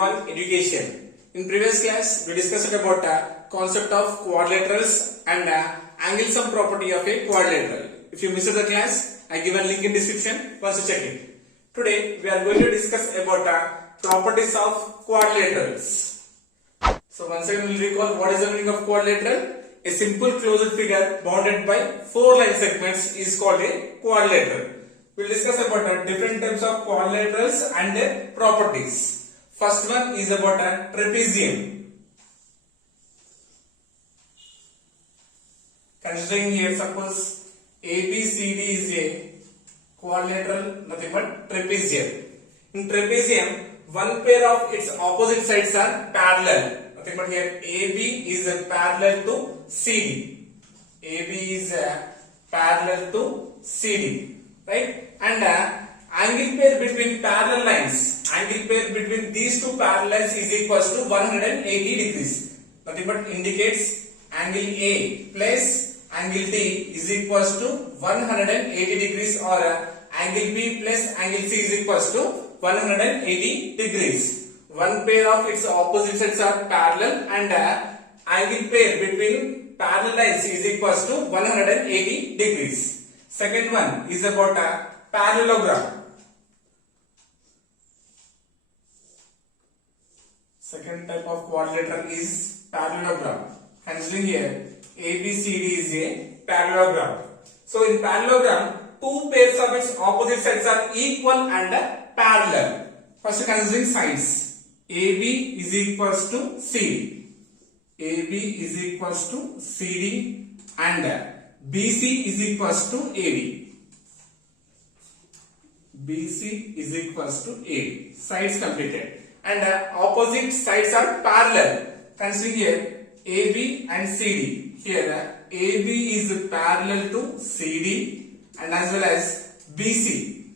on education. In previous class, we discussed about concept of quadrilaterals and angle sum property of a quadrilateral. If you missed the class, I give a link in description. Once check it. Today, we are going to discuss about properties of quadrilaterals. So once again, we will recall what is the meaning of quadrilateral. A simple closed figure bounded by 4 line segments is called a quadrilateral. We will discuss about different types of quadrilaterals and their properties. First one is about a trapezium. Considering here, suppose ABCD is a quadrilateral, nothing but trapezium. In trapezium, one pair of its opposite sides are parallel. Nothing but here AB is parallel to CD. AB is parallel to CD. Right? And angle pair between parallel lines, angle pair between these two parallel lines is equals to 180 degrees. Nothing but indicates angle A plus angle D is equals to 180 degrees, or angle B plus angle C is equals to 180 degrees. One pair of its opposite sides are parallel, and angle pair between parallel lines is equals to 180 degrees. Second one is about a parallelogram. Second type of quadrilateral is parallelogram. Considering here ABCD is a parallelogram. So in parallelogram, two pairs of its opposite sides are equal and parallel. First considering sides. AB is equals to CD. AB is equals to CD and BC is equals to AD. BC is equals to AD. Sides completed. And opposite sides are parallel. Considering here AB and CD. Here AB is parallel to CD and as well as BC.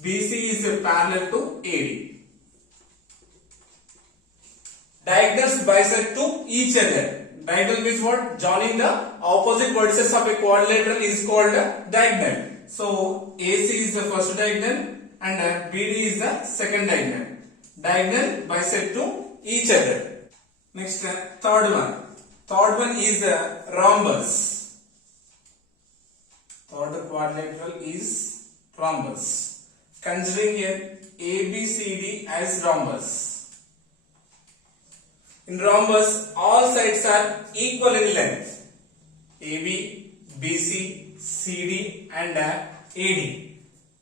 BC is parallel to AD. Diagonals bisect to each other. Diagonal means what? Joining the opposite vertices of a quadrilateral is called a diagonal. So AC is the first diagonal and BD is the second diagonal. Diagonal bisect to each other. Next, third one. Third one is rhombus. Third quadrilateral is rhombus. Considering here ABCD as rhombus. In rhombus, all sides are equal in length. AB, BC, CD and AD.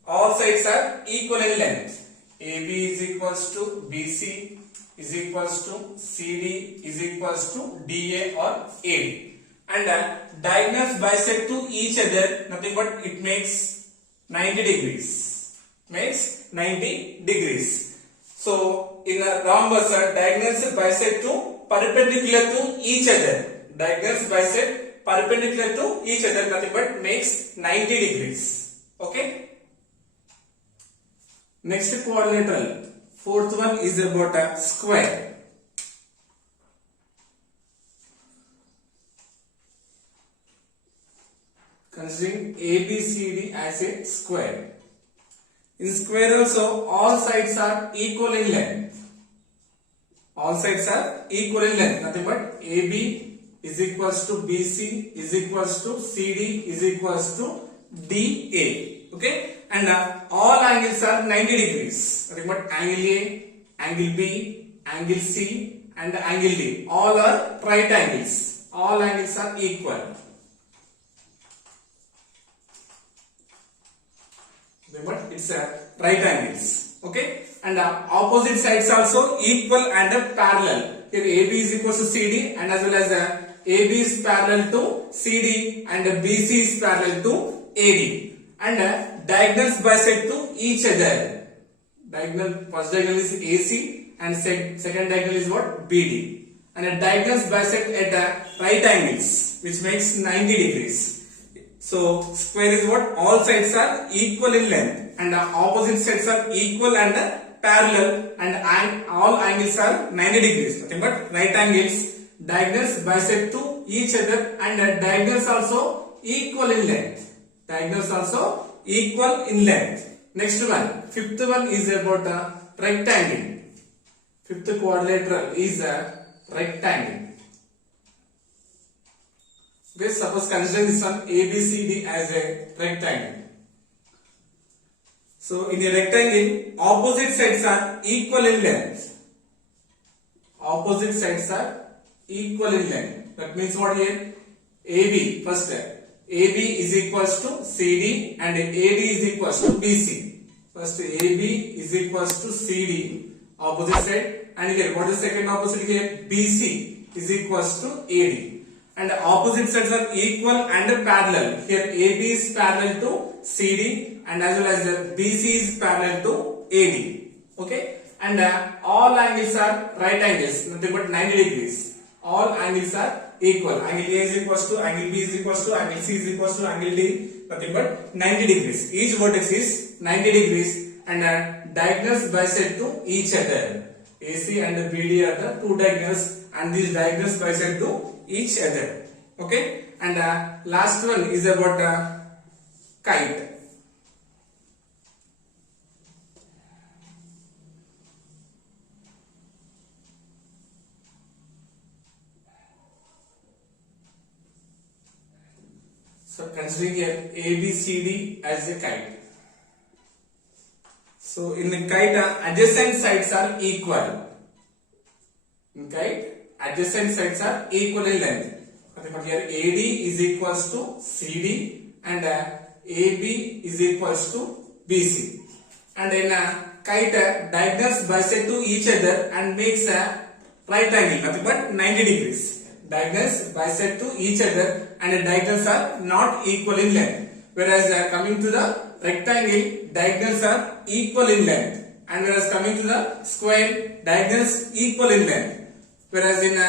All sides are equal in length. AB is equals to BC is equals to CD is equals to DA or AD. And diagonals bisect to each other, nothing but it makes 90 degrees. Makes 90 degrees. So in a rhombus, diagonals bisect to perpendicular to each other. Diagonals bisect perpendicular to each other, nothing but makes 90 degrees. Okay. Next quadrilateral. Fourth one is about a square. Considering ABCD as a square. In square also, all sides are equal in length. All sides are equal in length. Nothing but AB is equals to BC is equals to CD is equals to DA. Okay? And all angles are 90 degrees. Nothing but angle A, angle B, angle C and angle D. All are right angles. All angles are equal. But it's right angles. Okay? And opposite sides also equal and parallel. Here AB is equal to CD and as well as AB is parallel to CD and BC is parallel to AD. And diagonals bisect to each other. Diagonal, first diagonal is AC and second diagonal is what? BD. And diagonals bisect at right angles, which makes 90 degrees. So square is what? All sides are equal in length and opposite sides are equal and parallel and all angles are 90 degrees. Nothing but right angles. Diagonals bisect to each other and diagonals also equal in length. Diagonals also equal in length. Next one, fifth one is about a rectangle. fifth quadrilateral is a rectangle. Okay, suppose consider this one ABCD as a rectangle. So in a rectangle, opposite sides are equal in length. Opposite sides are equal in length. That means what here? AB, first AB is equals to CD and AD is equals to BC. First AB is equals to CD, opposite side, and here what is second opposite here? BC is equals to AD. And opposite sides are equal and parallel. Here AB is parallel to CD and as well as BC is parallel to AD. Okay, and all angles are right angles, nothing but 90 degrees. All angles are equal. Angle A is equals to angle B is equals to angle C is equals to angle D, nothing but 90 degrees. Each vertex is 90 degrees and diagonals bisect to each other. AC and BD are the two diagonals and these diagonals bisect to each other. Okay, and last one is about kite. So considering here ABCD as a kite. So in the kite, adjacent sides are equal. In kite, adjacent sides are equal in length. But here AD is equals to CD and AB is equals to BC. And in kite, diagonals bisect to each other and makes a right angle, nothing but 90 degrees. Diagonals bisect to each other and the diagonals are not equal in length. Whereas coming to the rectangle, diagonals are equal in length. And whereas coming to the square, diagonals equal in length. Whereas in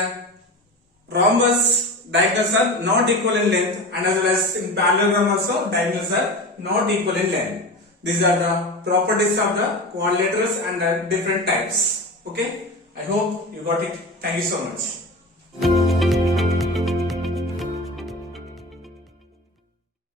rhombus, diagonals are not equal in length, and as well as in parallelogram also, diagonals are not equal in length. These are the properties of the quadrilaterals and different types. Okay, I hope you got it. Thank you so much.